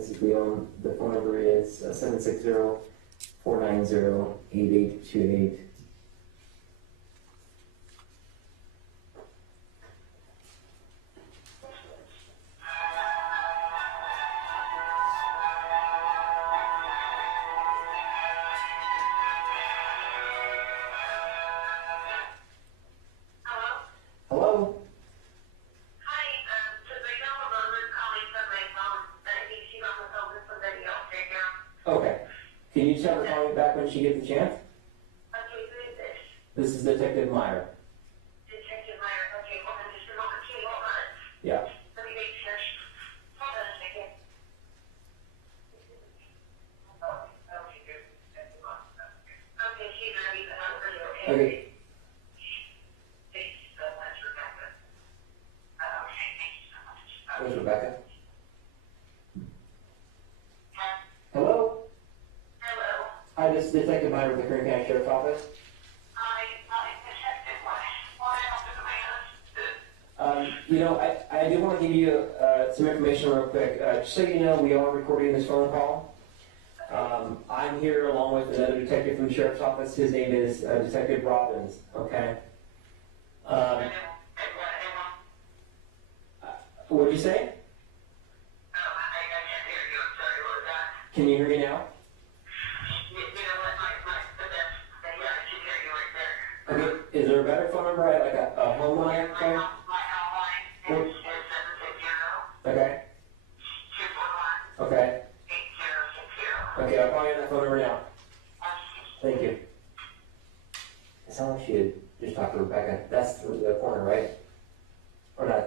Mrs. Leon. The phone number is 760-490-8828. Hello? Hi, Sabrina Limon is calling from my phone, but I think she's on the phone with somebody else right now. Okay. Can you just have her call me back when she gets a chance? Okay, who is this? This is Detective Meyer. Detective Meyer. Okay, hold on just a moment. Okay, hold on. Yeah. Let me make sure. Hold on a second. Okay, she's ready, but I'm ready, okay? Okay. Thank you so much, Rebecca. Okay, thank you so much. Where's Rebecca? Hello? Hello. Hi, this is Detective Meyer with the Kern County Sheriff's Office. Hi, Detective. What else am I I do want to give you some information real quick. Just so you know, we are recording this phone call. I'm here along with another detective from the Sheriff's Office. His name is Detective Robbins, okay? What'd you say? I can't hear you. I'm sorry, what was that? Can you hear me now? You know what, yeah, I can hear you right there. Okay, is there a better phone number, like a home line? My home line is 760 Okay, 241 okay. 8060. Okay, I'll call you on that phone number now. Thank you. It sounds like she had just talked to Rebecca. That's through the corner, right? Or not?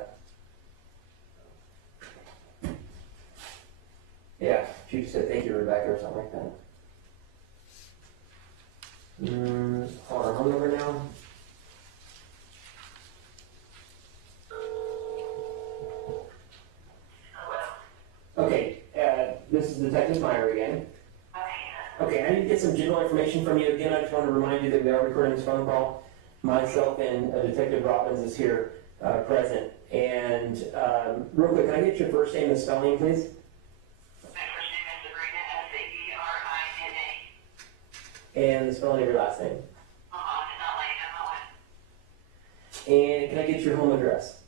Yeah, she just said thank you, Rebecca, or something like that. Hold on, home number now. Okay, this is Detective Meyer again. Okay, I need to get some general information from you. Again, I just want to remind you that we are recording this phone call. Myself and Detective Robbins is here present. And real quick, can I get your first name and spelling, please? My first name is Sabrina, Sabrina. And the spelling of your last name. L-I-M-O-N. And can I get your home address?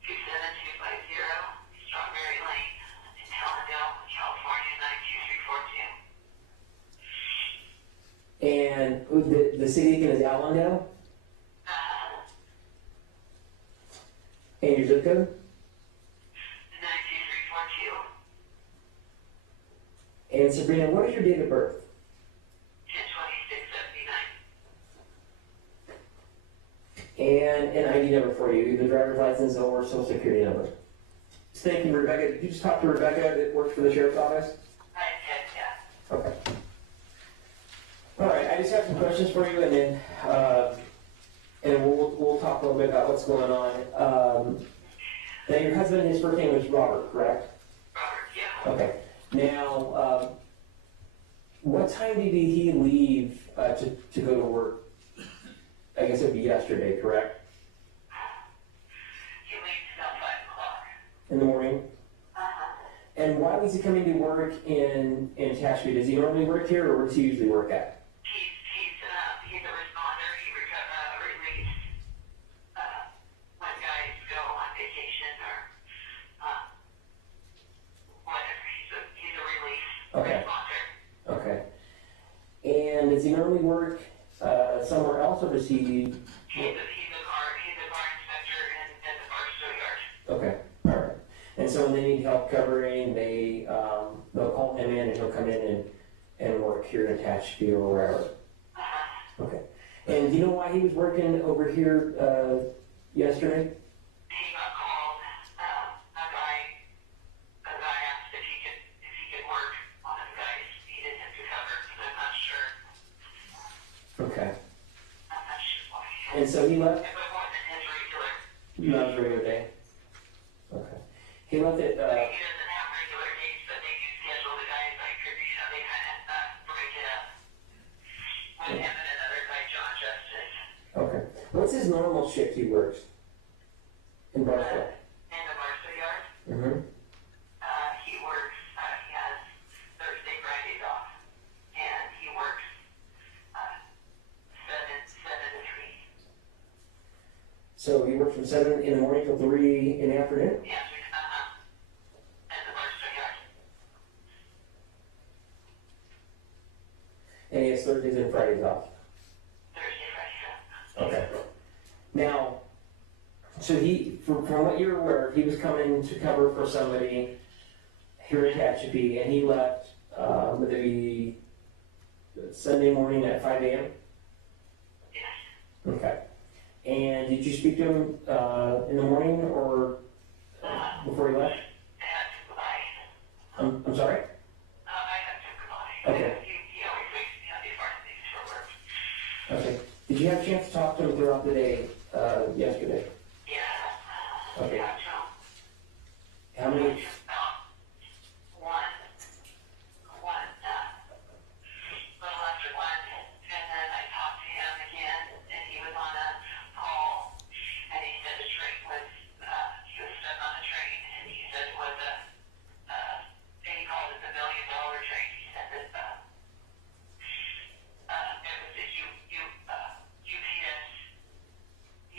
27250 Strawberry Lane in Allendale, California, 92342. And the city again is Allendale? And your zip code? 92342. And Sabrina, what is your date of birth? 10/26/79. And an ID number for you, either driver's license or social security number. Thank you, Rebecca. Did you just talk to Rebecca that works for the Sheriff's Office? I did, yeah. Okay. All right, I just have some questions for you, and then we'll talk a little bit about what's going on. Now, your husband, his first name was Robert, correct? Robert, yeah. Okay. Now, what time did he leave to go to work? I guess it would be yesterday, correct? He leaves about 5 o'clock. In the morning? And why was he coming to work in Tashkent? Does he normally work here, or where does he usually work at? He's a responder. He released when guys go on vacation or whatever. He's a release responder. Okay. And does he normally work somewhere else, or does he? He's a car inspector in the car yard. Okay. All right. And so when they need help covering, they'll call him in, and he'll come in and work here in Tashkent or wherever. Okay. And do you know why he was working over here yesterday? He got called. A guy asked if he could work. One of the guys needed him to cover, but I'm not sure. Okay. I'm not sure why. And so he left? It wasn't his regular. Not his regular day? Okay. He left it, He doesn't have regular days, but they do schedule the guys like, they kind of break it up. With him and another guy, John Justice. okay. What's his normal shift he works? In Barstow? In the Barstow yard, Mm-hmm. he works So he works from 7 in the morning till 3 in the afternoon? Yes, and the worst of yours. And he has Thursdays and Fridays off. Thursday, Friday. Okay. Now, so from what you're aware, he was coming to cover for somebody here in Tehachapi, and he left, would it be Sunday morning at 5 a.m.? Yes. Okay. And did you speak to him in the morning or before he left? I had to goodbye. I'm sorry? I had to goodbye. Okay. He always wakes me up before I leave for work. Okay. Did you have a chance to talk to him throughout the day yesterday? Yeah. Okay. Yeah, so, How many? little after one, and then I talked to him again, and he was on a call, and he said the train was, he was stuck on the train, and he said it was and he called it the $1 million train. He said that, it was a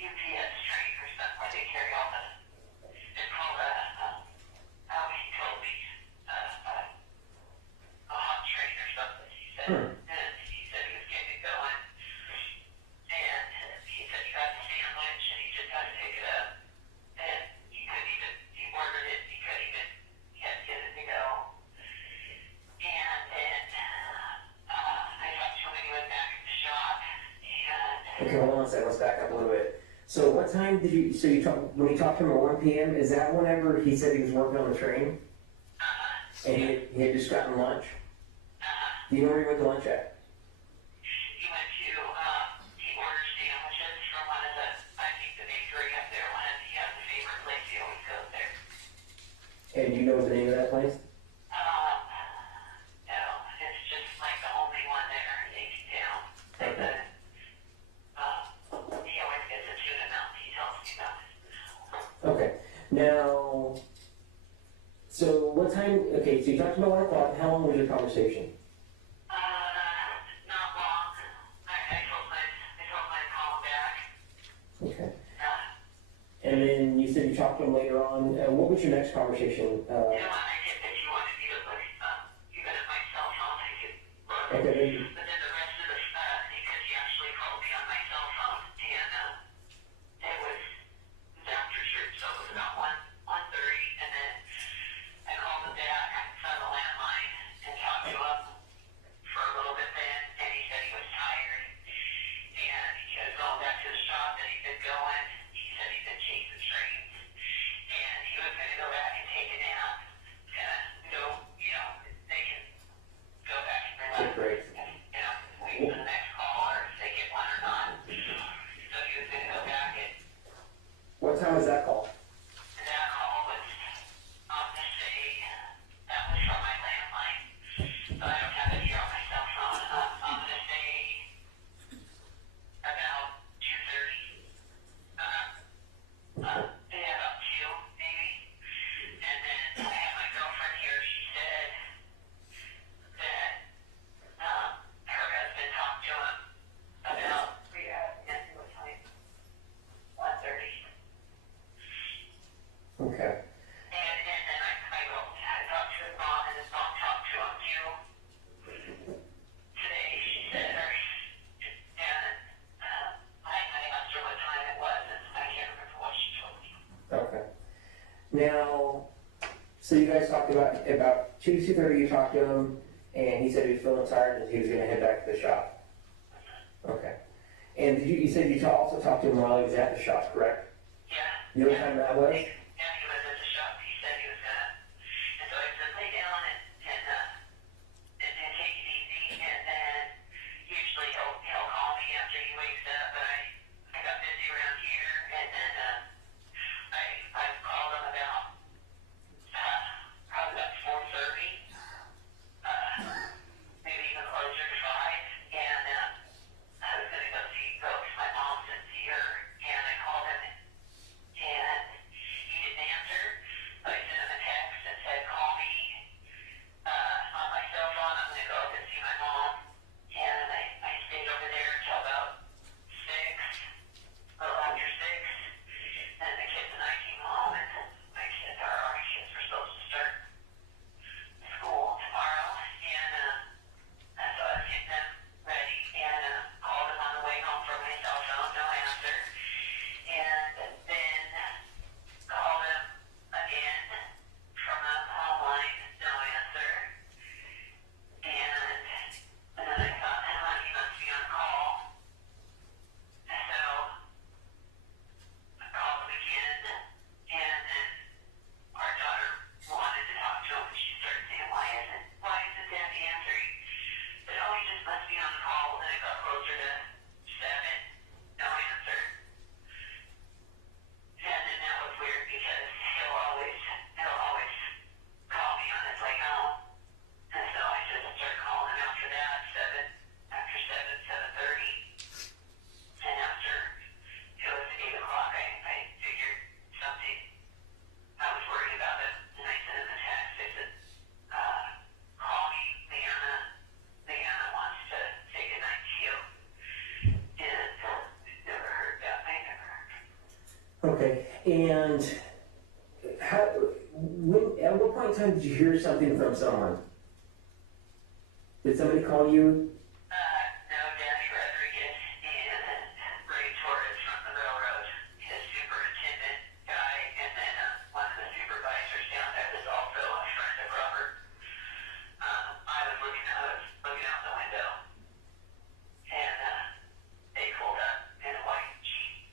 UPS train or something, where they carry all the, it's called he told me, a hot train or something, he said. And he said he was getting it going. And he said he got the sandwich and he just had to pick it up. And he ordered it, he had to get it to go. And then, I talked to him when he went back at the shop. And, Okay, hold on a second. Let's back up a little bit. So what time did you? So when you talked to him at 1 p.m. Is that whenever he said he was working on the train and he had just gotten lunch? Do you know where he went to lunch at? he went to, he ordered sandwiches from one of the, I think the bakery up there, he has a favorite place, he always goes there. And do you know the name of that place? No, it's just like the only one there in town. Like Okay. he always gets a tuna melt, he tells me about it. Okay. Now, so what time? Okay, so you talked about 1 o'clock. How long was your conversation? Not long. I told my to call him back. Okay. And then you said you talked to him later on. What was your next conversation? You know, I get that you wanted me to look, even at my cell phone, I could look. Okay. But then the rest of the, because he actually called me on my cell phone, and, it was after church, so it was about 1:30, and then I called him back from the landline and talked to him for a little bit then, and he said he was tired, and he was going back to the shop that he'd been going. He said he'd been chasing trains, and he was going to go back and take a nap, and go, they can go back and relax. Okay, great. Wait for the next call, or if they get one or not. So he was going to go back, and What time was that call? that call was, I'm going to say, that was from my landline. So I don't have it here on my cell phone. I'm going to say about 2:30. Yeah, about 2, maybe. And then I have my girlfriend here. She said that her husband talked to him about, what time? 1:30. Okay. And then I talked to his mom, and his mom talked to him too. Today, she said, and I asked her what time it was, and I can't remember what she told me. Okay. Now, so you guys talked about 2:30. You talked to him, and he said he was feeling tired and he was going to head back to the shop. Okay. And you said you also talked to him while he was at the shop, correct? Yeah. You know what time that was? Yeah, he was at the shop. He said he was gonna, and so I said, lay down and take it easy, and then usually he'll call me after he wakes up, but I got busy around here, and then I called him about probably about 4:30, maybe even closer to 5, and I was gonna go to my mom's and see her, and I called him, and he And at what point in time did you hear something from someone? Did somebody call you? No, Danny Rodriguez and Ray Torres from the railroad, his superintendent guy, and then one of the supervisors down there is also a friend of Robert. I was looking out the window, and they pulled up in a white Jeep.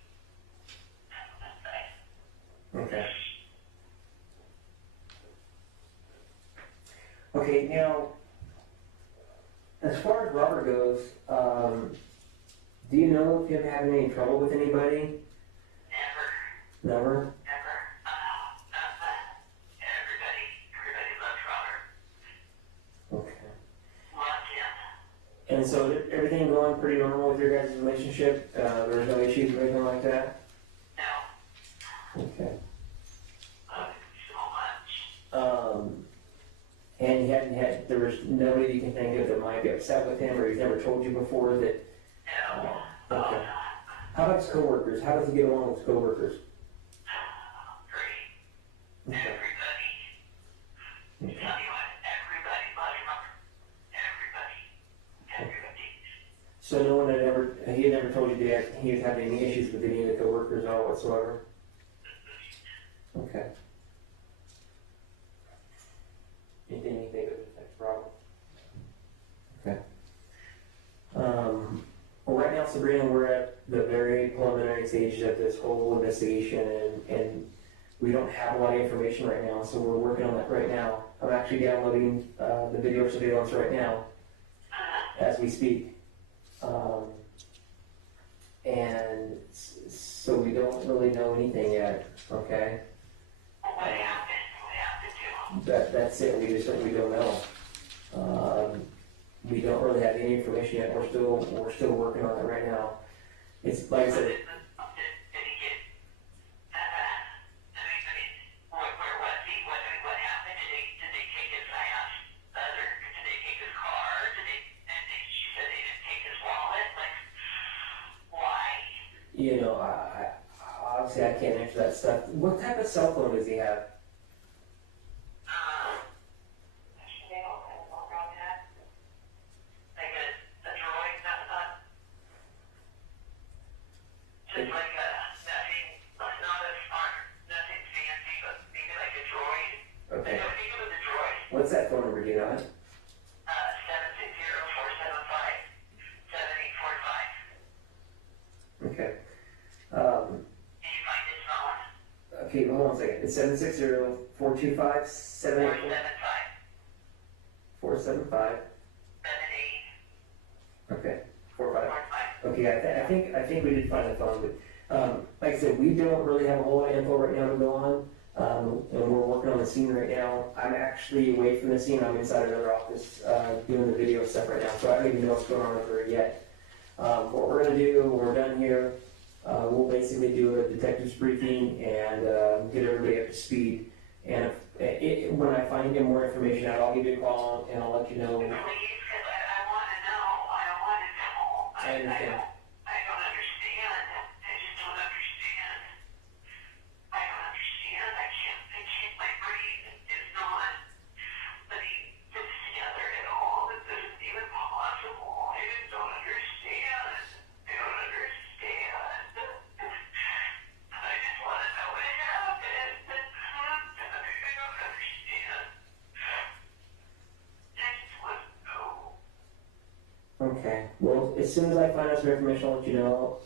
Okay. Okay, now, as far as Robert goes, do you know if you've had any trouble with anybody? Never. Never? Never. Everybody loves Robert. Okay. Loved him. And so everything going pretty normal with your guys' relationship? There's no issues or anything like that? No. Okay. Loved him so much. And there was nobody you can think of that might be upset with him, or he's never told you before that? No. Okay. How about his coworkers? How does he get along with his coworkers? Great. Okay. Everybody. Tell you what, everybody loves Robert. Everybody. So no one he had never told you that he was having any issues with any of the coworkers at all whatsoever? Okay. Anything you think of that's a problem? Okay. Well, right now, Sabrina, we're at the very preliminary stages of this whole investigation, and we don't have a lot of information right now, so we're working on that right now. I'm actually downloading the video surveillance right now as we speak. And so we don't really know anything yet, okay? What happened to him? That's it, we don't know. We don't really have any information yet, we're still working on it right now. It's like I said, Did he get, where was he? What happened? Did they take his ass? Did they take his car? She said they didn't take his wallet? Like, why? you know, I obviously I can't answer that stuff. What type of cell phone does he have? Okay. What's that phone number, do you know it? 760-475-7845. Okay. Can you find his phone? Okay, hold on a second. It's 760-425-7845. 475. 7845. Okay. 45. Okay, I think we did find the phone, but like I said, we don't really have a whole lot of info right now to go on. And we're working on the scene right now. I'm actually away from the scene. I'm inside another office doing the video stuff right now, so I don't even know what's going on with her yet. What we're going to do when we're done here, we'll basically do a detective's briefing and get everybody up to speed. And when I find any more information out, I'll give you a call and I'll let you know. Please, because I want to know. I want to know. I understand. I don't understand. I just don't understand. I don't understand. I can't, my brain is not putting this together at all. This isn't even possible. I just don't understand. I don't understand. I just want to know what happened. I don't understand. I just want to know. Okay. Well, as soon as I find out some information, I'll let you know.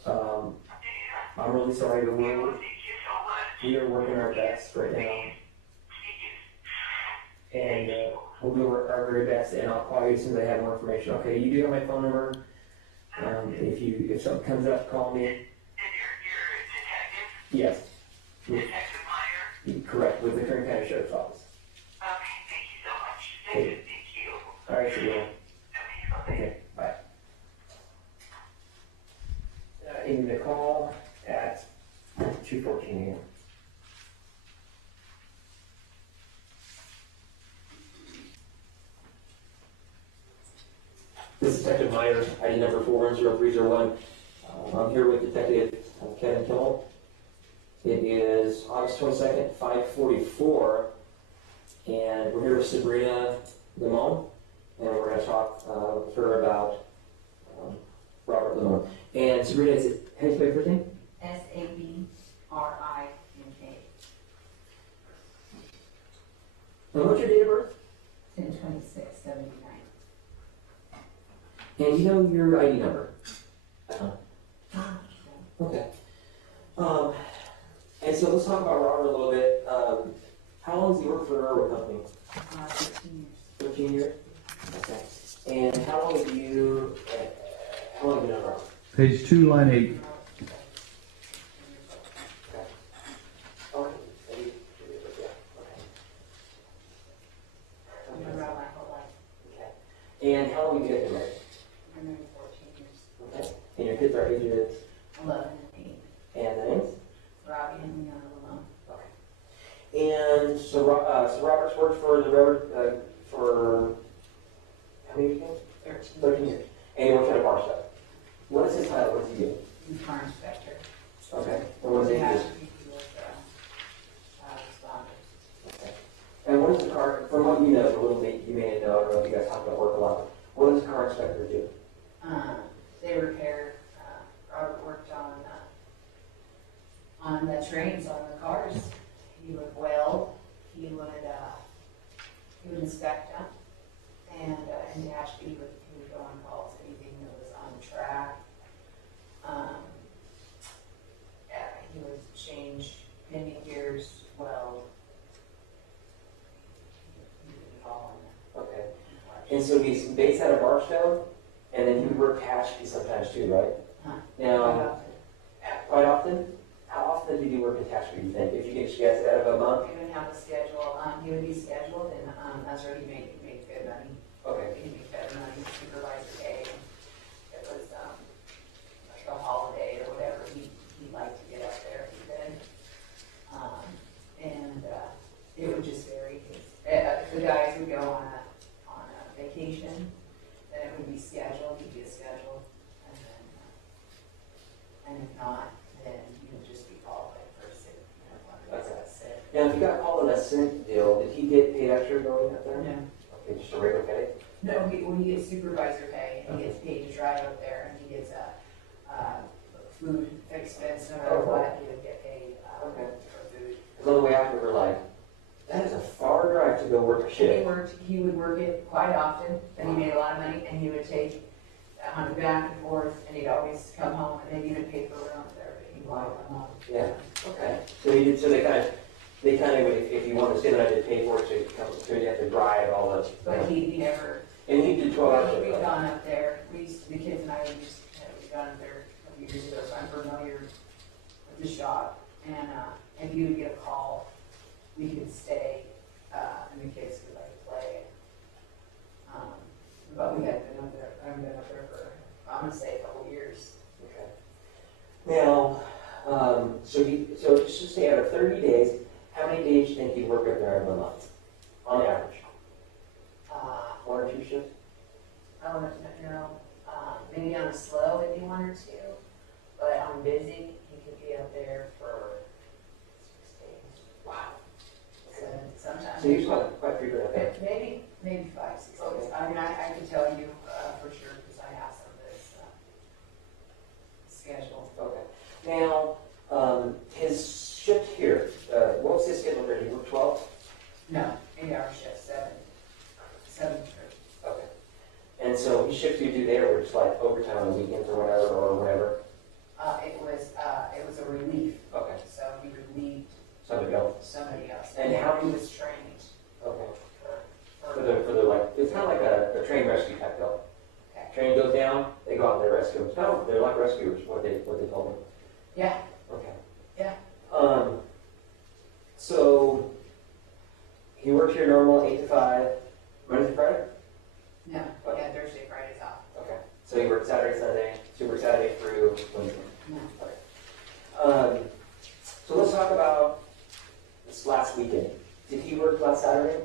I'm really sorry, but Thank you so much. we are working our best right now. And we'll do our very best, and I'll call you as soon as I have more information. Okay, you do have my phone number. If something comes up, call me. And you're a detective? Yes. Detective Meyer? Correct, with the Kern County Sheriff's Office. Okay, thank you so much. Thank you. All right, Sabrina. Okay, bye-bye. Okay, bye. You need to call at 2:14 a.m. This is Detective Meyer, ID number 4100301. I'm here with Detective Kevin Kimmel. It is August 22nd, 5:44, and we're here with Sabrina Limon, and we're going to talk with her about Robert Limon. And Sabrina, is it, how do you spell your first name? Sabrinink. And what's your date of birth? 10/26/79. And you know your ID number? Okay. And so let's talk about Robert a little bit. How long has he worked for the railroad company? 15 years. 15 years? Okay. And how long have you known Robert? Page 2, line 8. Okay. I've been around my whole life. Okay. And how long have you guys been married? I've been married 14 years. Okay. And your kids are ages? 11 and 8. And the names? Robbie and Leon alone. Okay. And so, so Robert's worked for the railroad for how many years? 13 years. And he works at a bar shop. What is his title? What does he do? He's car inspector. Okay. And what does he do? He was responders. Okay. And what is the car, from what you know, a little bit, you may know, I don't know if you guys talk about work a lot, but what does the car inspector do? They repair, Robert worked on the trains, on the cars. He would weld, he would inspect them, and in Ashby, he would go on calls, anything that was on the track. He would change pinion gears, weld. He did it all in Okay. there. And so he's based out of Barstow, and then he would work Ashby sometimes too, right? Now, quite often? How often did he work in Ashby, do you think? If you could guess it out of a month? He would have a schedule, he would be scheduled, and that's where he made good money. Okay. He made better money, supervisor pay. It was like a holiday or whatever, he liked to get up there if he could. And it would just vary. If the guys would go on a vacation, then it would be scheduled, he'd get scheduled, and if not, then he would just be called like for sick, sick. Now, if he got called on a sick deal, did he get paid extra going up there? No. Okay, just a regular pay? No, he gets supervisor pay, and he gets paid to drive up there, and he gets food expense, no matter what, he would get paid for food. Because on the way out, we were like, that is a far drive to go work a shift. He would work it quite often, and he made a lot of money, and he would take back and forth, and he'd always come home, and they'd even pay for room there, but he'd come home. Yeah, okay. So he did, so they kind of, if you wanted to stay the night, they'd pay for it, so you have to drive all those. But he never, And he did 12 hours. we've gone up there, the kids and I, we've gone up there a few years ago, so I'm familiar with the shop, and if you would get a call, we could stay, and the kids could like play. But we hadn't been up there, I haven't been up there for, I'm gonna say a couple years. Okay. Now, so just to say out of 30 days, how many days do you think he'd work up there in a month, on average? One or two shifts? Oh, no, maybe on a slow, it'd be 1 or 2, but on busy, he could be up there for 6 days. Wow. So sometimes. So he's quite frequent up there. Maybe 5, 6 days. I mean, I can tell you for sure, because I have some of this schedule. Okay. Now, his shift here, what was his schedule there? He worked 12? No, 8-hour shift, 7 trips. Okay. And so his shifts you do there were just like overtime on the weekends or whatever? It was a relief. Okay. So he relieved Somebody else? somebody else. And how he was trained Okay. for For the like, it's kind of like a train rescue type deal. okay. Train goes down, they go out and they rescue them. No, they're like rescuers, what they told me. Yeah, Okay. yeah. So he works here normal 8 to 5, Monday to Friday? No, yeah, Thursday, Friday's off. Okay. So he works Saturday, Sunday, so he works Saturday through Wednesday. No. So let's talk about this last weekend. Did he work last Saturday?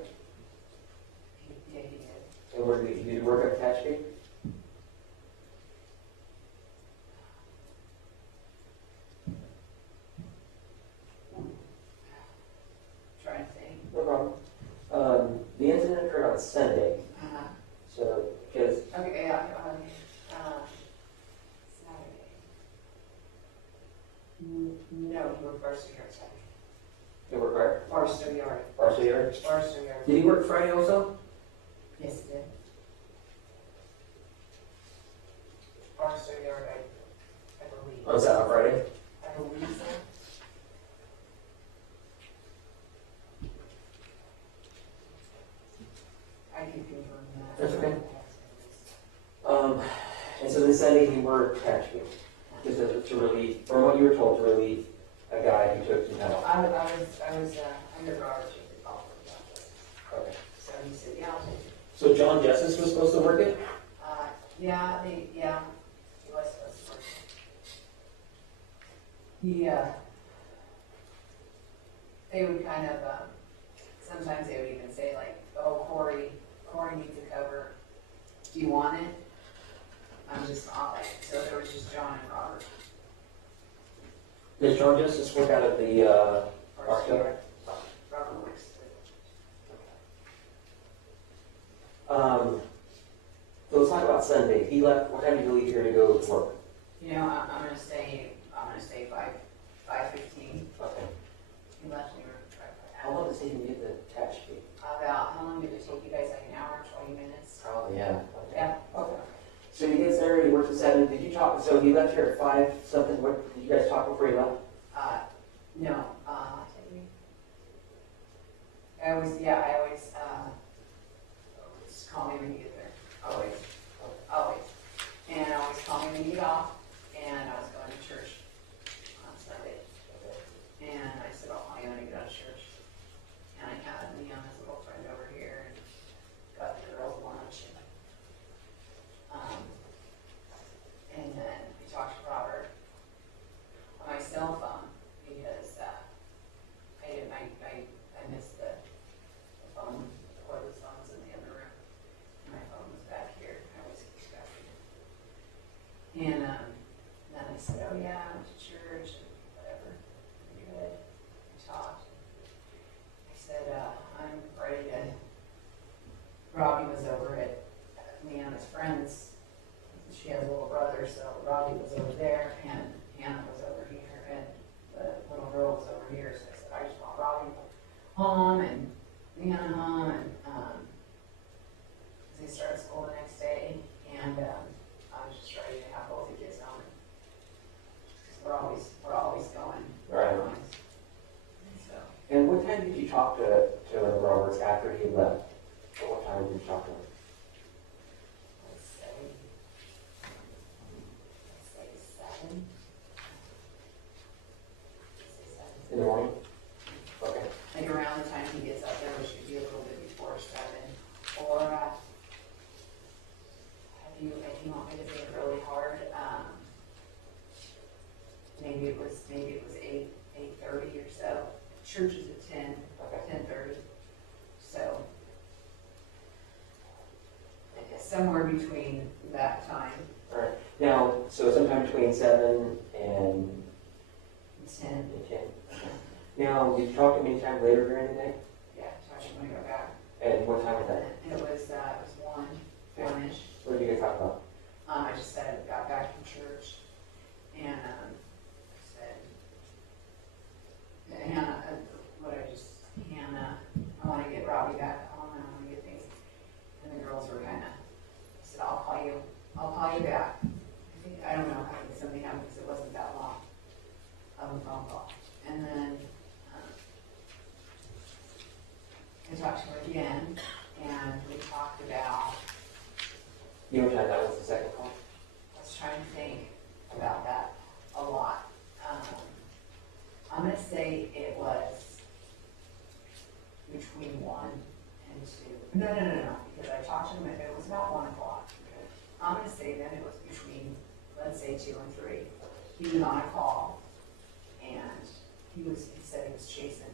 Yeah, he did. And where did he work at Tehachapi? on Sunday. Uh-huh. So, because, Okay, yeah, Saturday. No, he worked Barstow Yard Saturday. you work where? Barstow Yard. Barstow Yard? Barstow Yard. Did he work Friday also? Yes, he did. Barstow Yard, I believe. On Saturday, Friday? I believe so. I can confirm that. That's okay. And so this Sunday he worked Hatchville, just to relieve, from what you were told, to relieve a guy who took some time off. I was under Robert to call for that. Okay. So he said, yeah, I'll take it. So John Justice was supposed to work it? Yeah, he was supposed to work. They would kind of, sometimes they would even say like, oh, Corey needs a cover. Do you want it? I'm just not like, so there was just John and Robert. Does John Justice work out of the, Or Barstow? Robert works. So let's talk about Sunday. He left, what time did you leave here to go to work? You know, I'm gonna say 5:15. Okay. He left me. How long does it take him to get the tax fee? About, how long did it take you guys, like an hour, 20 minutes? Probably, yeah. Okay. Yeah. Okay. So he gets there, he works at 7. Did you talk, so he left here at 5 something, what, did you guys talk before he left? No, I always, just call me when you get there, always. And always call me when you get off, and I was going to church on Sunday. And I said, I'll call you when I get out of church. And I had Leon, his little friend over here, and got the girls lunch. And then we talked to Robert on my cell phone, because I missed the phone, or the phone's in the other room. My phone was back here, I always keep it back here. And then I said, oh yeah, I went to church, and whatever, pretty good. We talked. I said, I'm ready to, Robbie was over at Leanna's friend's. She has a little brother, so Robbie was over there, and Hannah was over here, and the little girl was over here, so I said, I just want Robbie home, and Leanna home, and, they started school the next day, and, I was just ready to have both the kids home. We're always going. Right. So, And what time did you talk to Roberts after he left? Or what time did you talk to him? let's say 7. In the morning? Okay. Like around the time he gets up there, which should be a little bit before 7. Or, if you want me to think really hard, maybe it was 8:30 or so. Church is at 10, Okay. 10:30. So, I guess somewhere between that time, All right. Now, so sometime between 7 and 10. 10. Now, did you talk to him any time later during the day? Yeah, so I should want to go back. And what time was that? It was 1-ish. What did you guys talk about? I just said, got back from church, and, said, Hannah, I want to get Robbie back home, and I want to get things, and the girls were kind of, I said, I'll call you back. I don't know how something happened, because it wasn't that long of a phone call. And then, I talked to her again, and we talked about, You know what time that was the second call? I was trying to think about that a lot. I'm gonna say it was between 1 and 2. No, because I talked to him, it was about 1 o'clock. I'm gonna say then it was between, let's say 2 and 3. He was on a call, and he said he was chasing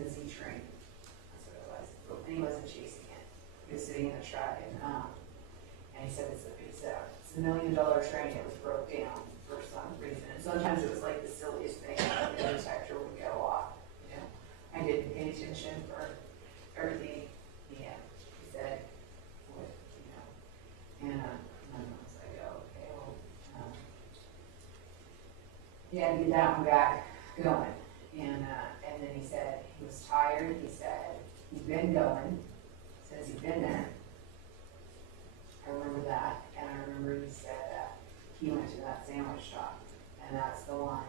the Z train. That's what it was. And he wasn't chasing it. He was sitting in a truck, and he said it's a $1 million train. It was broke down for some reason, and sometimes it was like the silliest thing. The detector would go off. I didn't pay attention for everything he had he had to get that one back going. And then he said he was tired. He said he's been going since he's been there. I remember that. And I remember he said he went to that sandwich shop. And that's the one.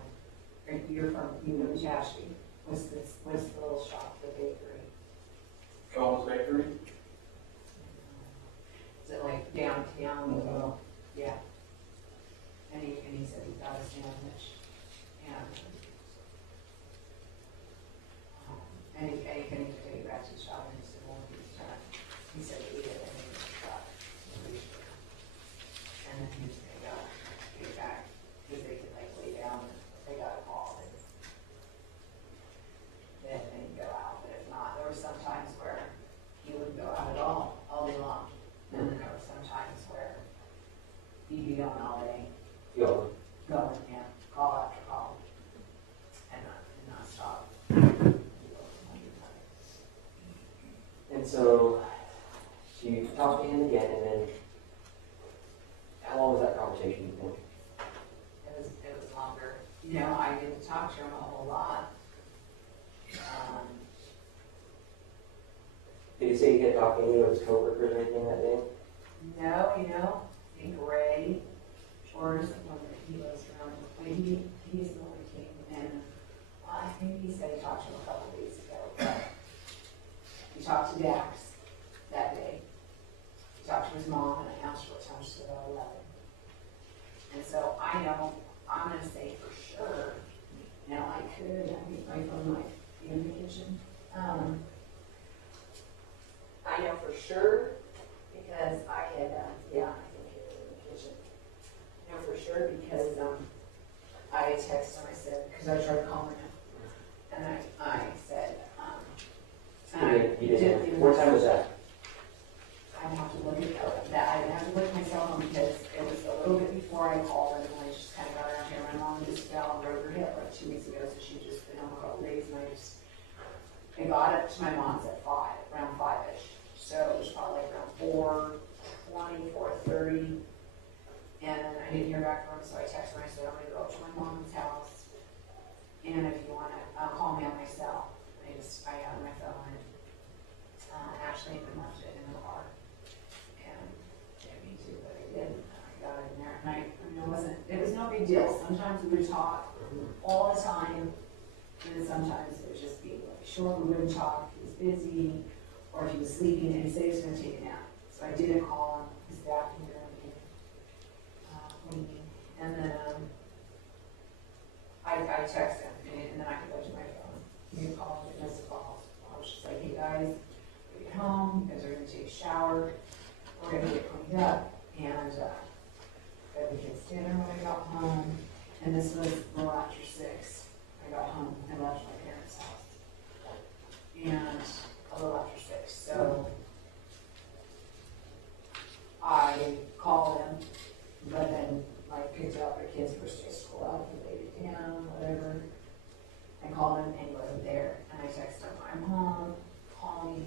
You're from, you live in Chashby. What's the little shop, the bakery? Charles Bakery? Is it like downtown? Yeah. And he said he got a sandwich. And he couldn't even take it back to the shop, and he said, well, he said he ate it, and he was shot. And then he was gonna go get it back, because they could like lay down, and they got a call, and then they'd go out, but if not, there were some times where he wouldn't go out at all day long. And then there were some times where he'd be gone all day, going, yeah, call after call, and not stop. And so she talked to him again, and then how long was that conversation, you think? It was longer. You know, I didn't talk to him a whole lot. Did he say he kept talking to any of his coworkers or anything that day? No, you know, I think Ray, or someone that he was around, but he's the one who came in. Well, I think he said he talked to him a couple of days ago, but he talked to Dax that day. He talked to his mom, and I asked her what time she said about 11. And so I know, I'm gonna say for sure, now I could, I think my phone might be in the kitchen. I know for sure, because I had, yeah, I think it was in the kitchen. I know for sure because, I texted him, I said, because I tried calling him, and I said, What time was that? I'd have to look at that, I'd have to look at my cell phone because it was a little bit before I called him, and I just kind of got around here. My mom just fell and broke her hip like 2 weeks ago, so she'd just been home a couple days, and I got up to my mom's at 5, around 5-ish. So it was probably around 4:20, 4:30, and I didn't hear back from him, so I texted him. I said, I'm gonna go up to my mom's house, and if you wanna, call me on my cell. I got my phone, and Ashley even left it in the car, and didn't mean to, but I did. I got it in there, and it was no big deal. Sometimes we would talk all the time, and then sometimes it would just be like short. We wouldn't talk. He was busy. Or if he was sleeping, and he said he was going to take a nap. So I didn't call him. His back in there, and then I texted him, and then I could go to my phone. He could call, and miss a call. I was just like, hey guys, we get home. You guys are going to take a shower. We're going to get cleaned up, and got the kids dinner when I got home. And this was a little after 6. I got home and left my parents' house, and a little after 6. So I called him, but then like picked up the kids' first day of school out, he laid it down, whatever. I called him and he wasn't there. And I texted him, I'm home, call me.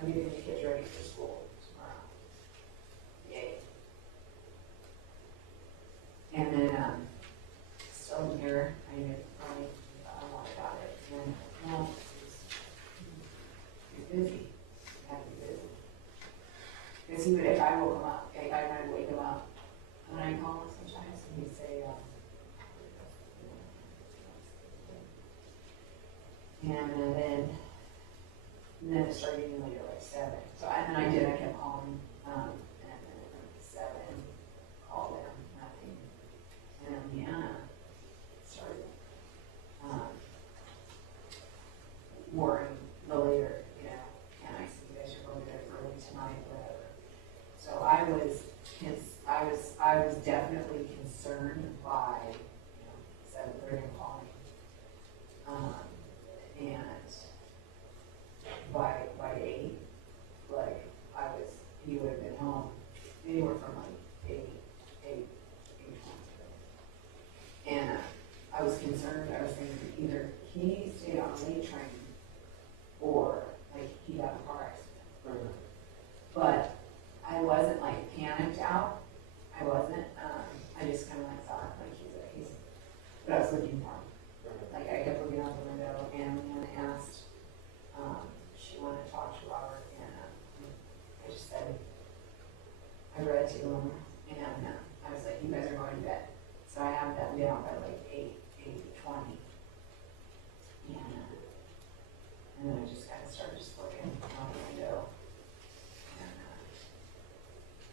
I'm getting the kids ready for school tomorrow. Yay. And then still in here, I knew I got it. And no, he's busy. He had to be busy. Because he would, if I woke him up, I might wake him up, and I call him sometimes, and he'd say, and then it started getting later, like 7. So I kept calling, and then at 7, called him, nothing. And then Leanna started worrying the later, can I see you guys are going to bed early tonight, whatever. So I was definitely concerned by 7:30 calling, and by 8, like he would have been home. I read to him, and I was like, you guys are going to bed. So I had them down by like 8:20. And then I just kind of started just looking out the window. And,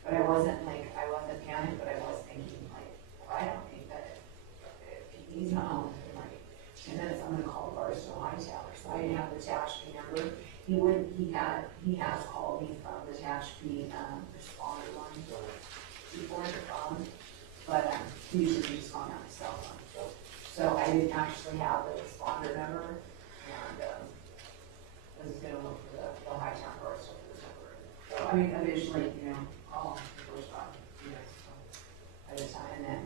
but I wasn't panicked, but I was thinking like, well, I don't think that if he's not home, like, and then I'm gonna call Barstow Hightower. So I didn't have the Tehachapi number. He has called me from the Tehachapi responder line before the phone, but he usually just called me on my cell phone. So I didn't actually have the responder number, and I was gonna look for the Hightower Barstow for this number. So I mean, eventually, call him the first time, so by the time, and then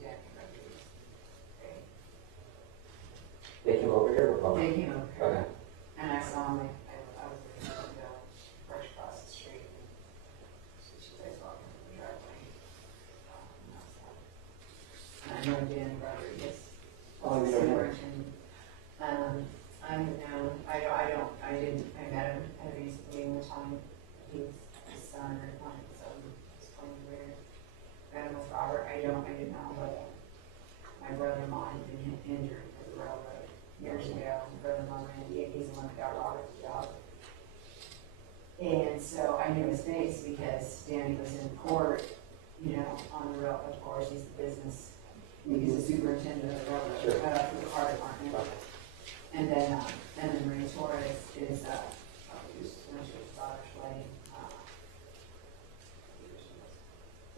Jack came up to me. They came over here or called? They came over here. Okay. And I saw him, I was going to go fresh across the street, and so she was walking in the driveway. And I know Dan Rodriguez, Oh, you don't know. superintendent. I met him at a recent meeting one time. He was his son or one, so it's kind of weird. Met him with Robert, I didn't know, but my brother Mon had been injured at the railroad years ago. Brother Limon, he's the one that got Robert the job. And so I knew his face because Danny was in court, on the rail, of course, he's the business, he's the superintendent of the railroad, Sure. for the car department. And then Ray Torres is, who's his daughter's wedding.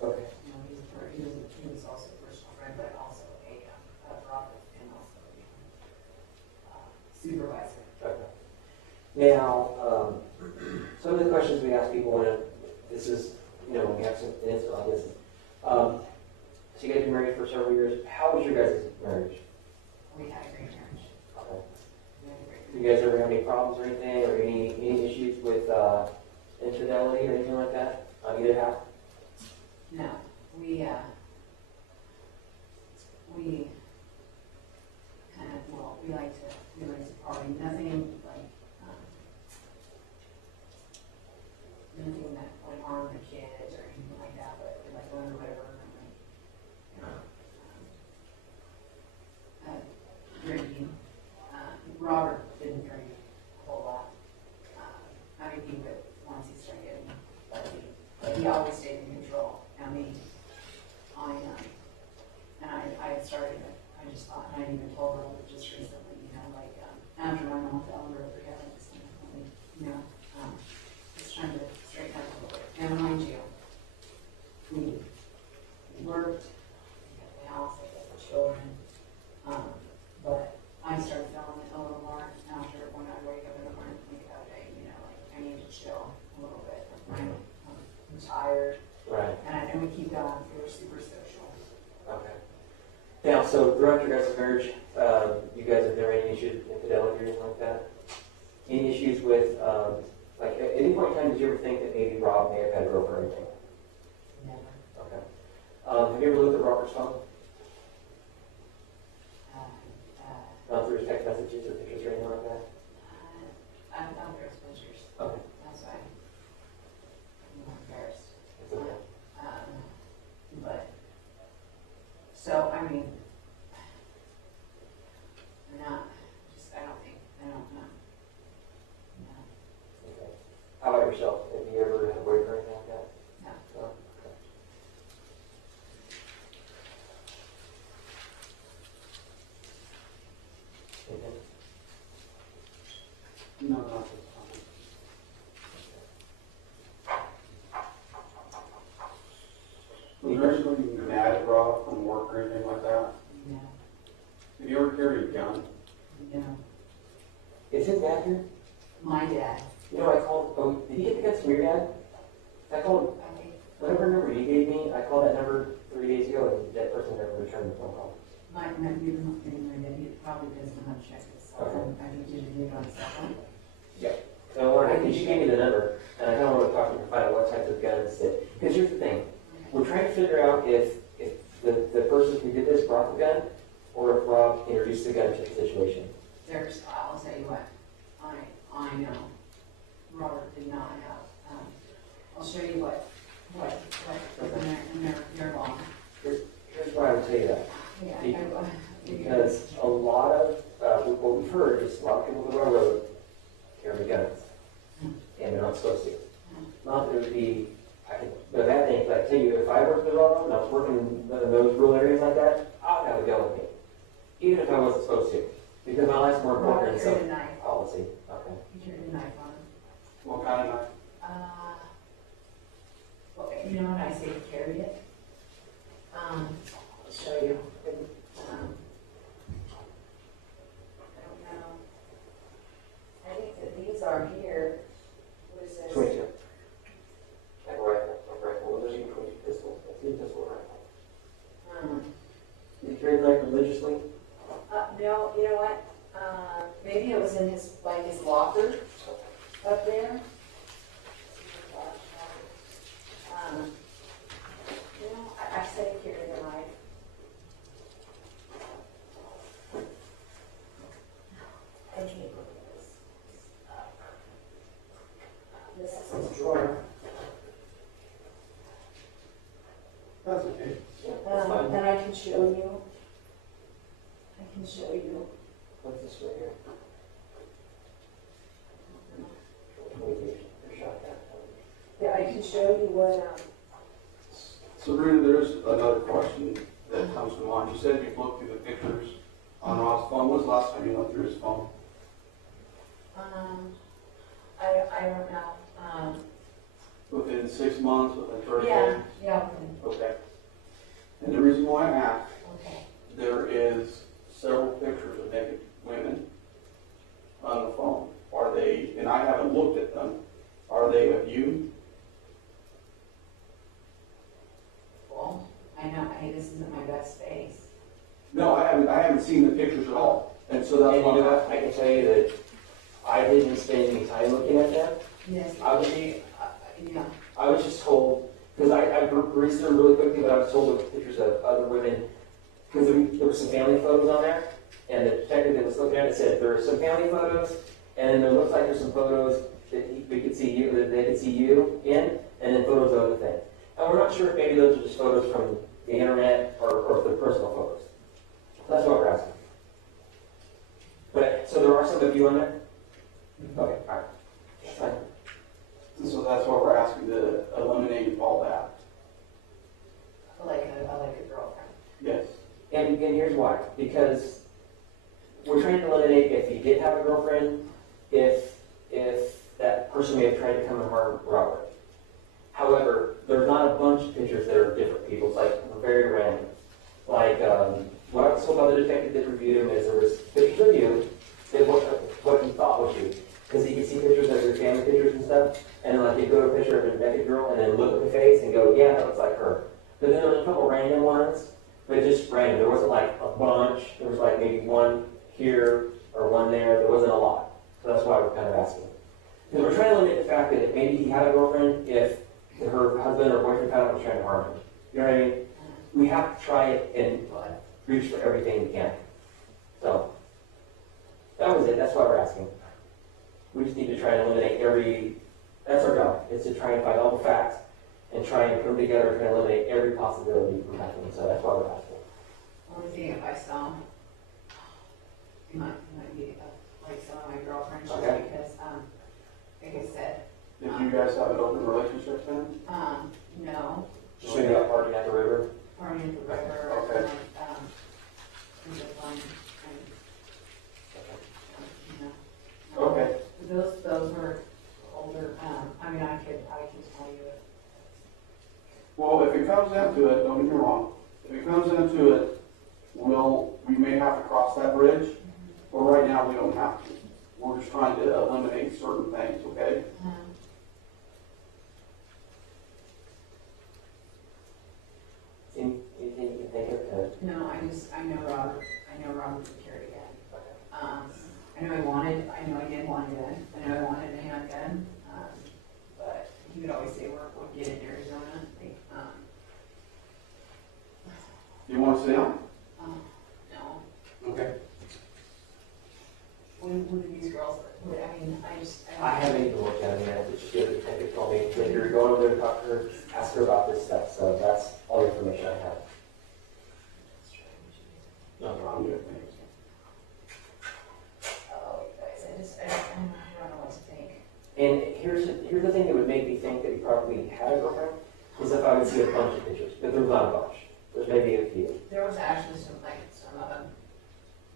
Okay. He was also a personal friend, but also a Robert and also supervisor. Okay. Now, some of the questions we ask people when this is, when we have some incident like this. So you guys been married for several years. How was your guys' marriage? We had a great marriage. Okay. We had a great You guys ever have any problems or anything, or any issues with infidelity or anything like that on either half? No, we kind of, we like to party, nothing like, nothing that would harm the kids or anything like that, but we like going to the river and drinking. Robert didn't drink a whole lot. He would, once he started getting, but he always stayed in control. I had started, I just thought, and I even told her just recently, after my mom fell over her head, just trying to straighten up a little bit. And mind you, we worked, we got the house, I got the children, but I started feeling it a little more after when I wake up in the morning and think about it, I need to chill a little bit. I'm tired. Right. And we keep going. We were super social. Okay. Now, so throughout your guys' marriage, you guys have never had any issues with infidelity or anything like that? Any issues with, at any point in time, did you ever think that maybe Rob may have had a girlfriend or anything? Never. Okay. Have you ever looked at Robert's phone? Not through his text messages or pictures or anything like that? I found there's pictures. Okay. That's why I'm more embarrassed. It's okay. But, so, I don't know. No. Okay. How about yourself? Have you ever had a boyfriend or anything like that? No. No? Okay. Anything? No, not this time. Was there anybody mad at Rob from work or anything like that? No. Have you ever carried a gun? No. Is his dad here? My dad. I called, did he get the guns from your dad? I called, whatever number you gave me, I called that number 3 days ago, and that person never returned the phone call. My dad, he probably doesn't know how to check his cell phone. I think he did it on his cell phone. So I wanted, because you gave me the number, and I kind of want to talk to you to find out what types of guns that, because here's the thing, we're trying to figure out if the person who did this brought the gun, or if Rob introduced the gun to the situation. I'll tell you what, I know Robert did not have, I'll show you what not supposed to. Not that it would be, but I think, like, tell you, if I worked the railroad and I was working in those rural areas like that, I would have a go with me. Even if I wasn't supposed to. Because my life's more important than Carried some a knife. policy. Okay. He carried a knife on him. What kind of knife? Well, you know when I say he carried it? I'll show you. I don't know. I think that these are here. What is this? 22. Like a rifle. Well, there's even 22 pistols. That's a pistol rifle. Did you carry the knife religiously? No, you know what? Maybe it was in his, like his locker up there. You know, I said he carried the knife. I can't look at this. This is his drawer. That's okay. That's fine. And I can show you. I can show you. What's this right here? 22. Shotgun. Yeah, I can show you what, Sabrina, there's another question that comes to mind. You said you've looked through the pictures on Rob's phone. When was the last time you went through his phone? I don't know. Within 6 months, within 30 Yeah, days? yeah, Okay. And the reason why I asked, okay. there is several pictures of naked women on the phone. Are they, and I haven't looked at them, are they of you? Well, I know, hey, this isn't my best face. No, I haven't seen the pictures at all. And so And that's you why know I'm what? asking. I can tell you that I didn't spend any time looking at them. Yes. I was, Yeah. I was just told, because I breezed through them really quickly, but I was told with pictures of other women, because there were some family photos on there, and the detective that was looking at it said, there are some family photos, and then there looks like there's some photos that we could see you, that they could see you in, and then photos of other things. And we're not sure if maybe those are just photos from the internet or if they're personal photos. That's what we're asking. But, so there are some of you on there? Okay, all right. That's fine. And so that's why we're asking to eliminate all that. I like a girlfriend. Yes. And here's why. Because we're trying to eliminate if he did have a girlfriend, if that person may have tried to come and harm Robert. However, there's not a bunch of pictures that are different people. It's like very random. Like what I was told by the detective that reviewed him is there was pictures of you that what he thought was you. Because he could see pictures of your family pictures and stuff, and like he'd go to a picture of a naked girl and then look at the face and go, yeah, that looks like her. But then there was a couple random ones, but just random. There wasn't like a bunch. There was like maybe one here or one there. There wasn't a lot. So that's why we're kind of asking. Because we're trying to limit the fact that if maybe he had a girlfriend, if her husband or boyfriend found out was trying to harm him. You know what I mean? We have to try it and reach for everything we can. So that was it. That's why we're asking. We just need to try and eliminate that's our job, is to try and find all the facts and try and put them together and try and eliminate every possibility from happening. So that's why we're asking. Only thing, if I saw him, he might be like some of my girlfriends, just Okay. because, like I said, Did you guys have an open relationship then? no, Just maybe out partying at the river. party at the river, Okay. and, and the one, and, you know. Okay. Those were older, I mean, I can tell you it. Well, if it comes down to it, don't get me wrong, if it comes down to it, we may have to cross that bridge, but right now we don't have to. We're just trying to eliminate certain things, okay? Anything you can think of? No, I know Robert would carry a gun. I know I did want a gun, I know I wanted a handgun, but he would always say we'll get in Arizona, You want to sit down? no. Okay. Who do these girls, I haven't even looked at it yet. It's just the detective told me that you're going over there to talk to her, ask her about this stuff. So that's all the information I have. No problem. Oh, you guys, I don't know what to think. And here's the thing that would make me think that he probably had a girlfriend, is if I would see a bunch of pictures, but there's not a bunch. There's maybe a few. There was actually some of them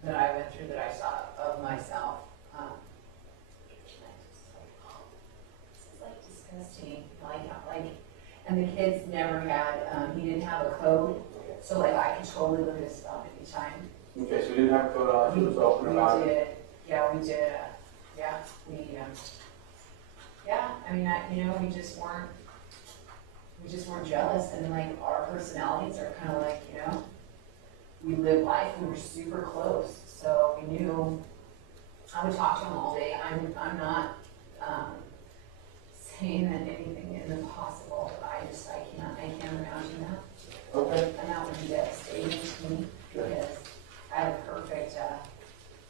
that I went through that I saw of myself. This is like disgusting, and the kids never had, he didn't have a code, so like I could totally look at his stuff anytime. Okay, so we didn't have a code on, it was open about it. We did, yeah, we did, I mean, we just weren't jealous, and like our personalities are kind of like, we lived life, we were super close, so we knew, I would talk to him all day. I'm not, saying that anything isn't possible, but I can't imagine that. Okay. And that would be devastating to me, because I have a perfect,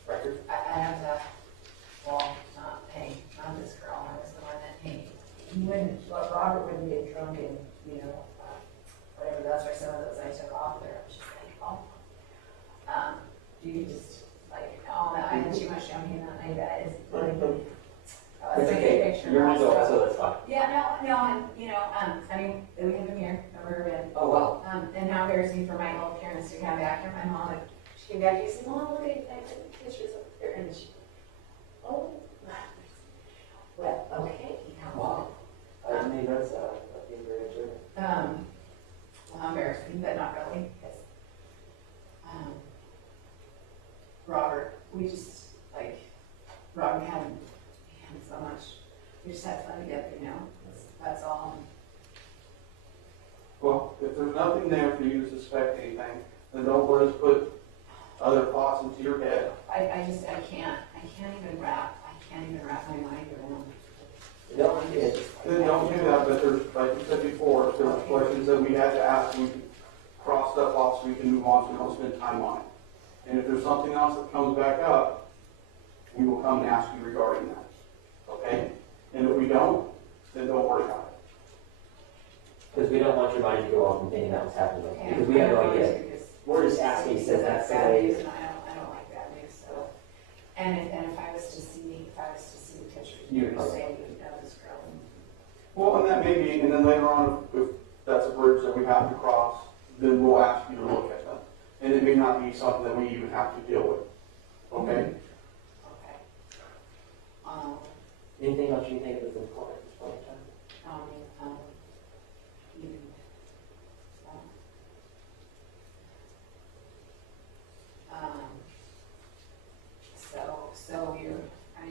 Record? I have that, well, not this girl, I was the one that, Robert wouldn't get drunk and, whatever, that's why some of those I took off there, I was just like, you just, like, all that, I had too much champagne that night, guys. It's okay, you're an adult, so that's fine. Yeah, no, I mean, we have him here, I've never been. Oh, wow. And how embarrassing for my old parents to come back, and my mom, she came back, and said, Mom, look at the pictures up there, and she, oh, well, okay, Wow. I mean, that's very interesting. well, embarrassing, but not really, because, Robert, we just, Robert had so much, we just had fun together, that's all. Well, if there's nothing there for you to suspect anything, then don't let us put other thoughts into your head. I can't even wrap my mind around. No, it's. Then don't do that, but there's, like you said before, if there were questions that we had to ask, we can cross stuff off so we can move on, so we don't spend time on it. And if there's something else that comes back up, we will come and ask you regarding that. Okay? And if we don't, then don't worry about it. Because we don't want your mind to go off and thinking that was happening. Okay, Because we have no idea. because We're just asking, since that's the bad way. news, and I don't like bad news, so. And if I was to see the pictures, You you would would say you would know this girl. Well, and that may be, and then later on, if that's a bridge that we have to cross, then we'll ask you to look at them. And it may not be something that we even have to deal with. Okay? Okay. Anything else you think is important at this point in time? You, so you're,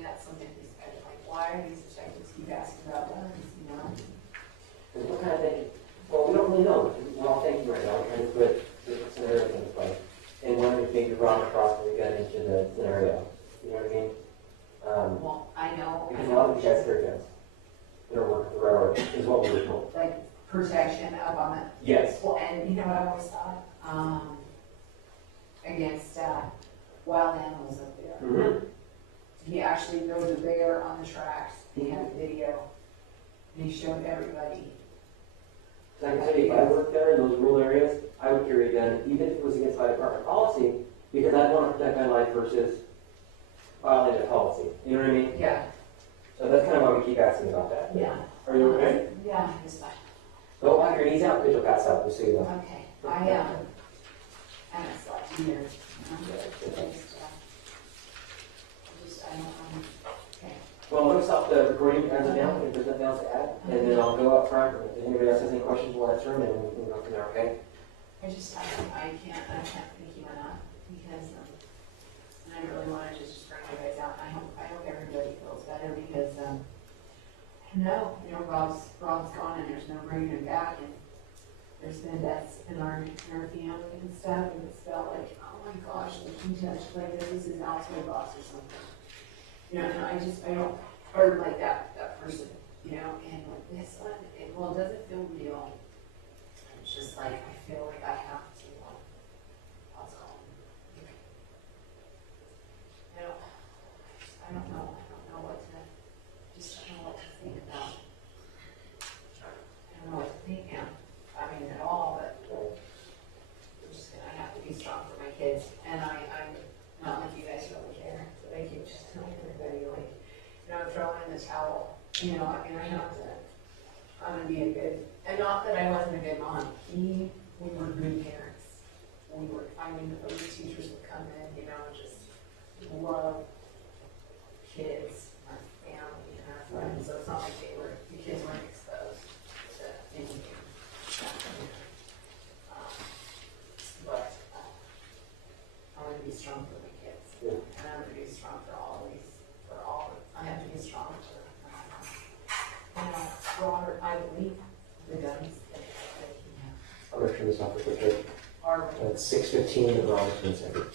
that's something these guys are like, why are these detectives keep asking about guns, Because we're kind of thinking, well, we don't really know. We're all thinking right now, we're trying to put different scenarios into play. And wondering if maybe Robert crosses again into the scenario. You know what I mean? Well, I know. Because a lot of these guys carry guns. They're working the railroad, is what we were told. Like protection up on the, Yes. well, and you know what I always thought? Against, wild animals up there. Mm-hmm. There was a bear on the tracks, he had a video, and he showed everybody. So I can tell you, if I worked there in those rural areas, I would carry a gun, even if it was against my department policy, because I'd want to protect my life versus violating a policy. You know what I mean? Yeah. So that's kind of why we keep asking about that. Yeah. Are you okay? Yeah, it's fine. Don't lock your knees out because you'll pass out, just so you know. Okay, I haven't slept either. I'm good. Okay. Well, I'm going to stop the recording as of now, if there's nothing else to add, and then I'll go up front. If anybody else has any questions, we'll answer them, and we can go from there, okay? I can't thank you enough, because, and I really wanted to just bring you guys out. I hope everybody feels better, because, Rob's gone, and there's no bringing him back, and there's been deaths in our family and stuff, and it's felt like, oh my gosh, he touched like this is his outside boss or something. And I don't, or like that person, and this one, it doesn't feel real. It's just like, I feel like I have to, I'll call him. I don't know what to, just don't know what to think about. I don't know what to think now, at all, but I have to be strong for my kids, and I'm not like you guys really care, but I keep just telling everybody, I'm throwing in the towel, you know, I mean, I have to, I'm gonna be a good, and not that I wasn't a good mom, we were good parents. We were, I mean, those teachers would come in, you know, just love kids, our family, and our friends, so it's not like the kids weren't exposed to anything. But I'm gonna be strong for my kids, Yeah. and I'm gonna be strong for all of these, I have to be strong for, Robert, I believe the guns that he I'll return this off for quick. are. It's 6:15 at Robertson Center.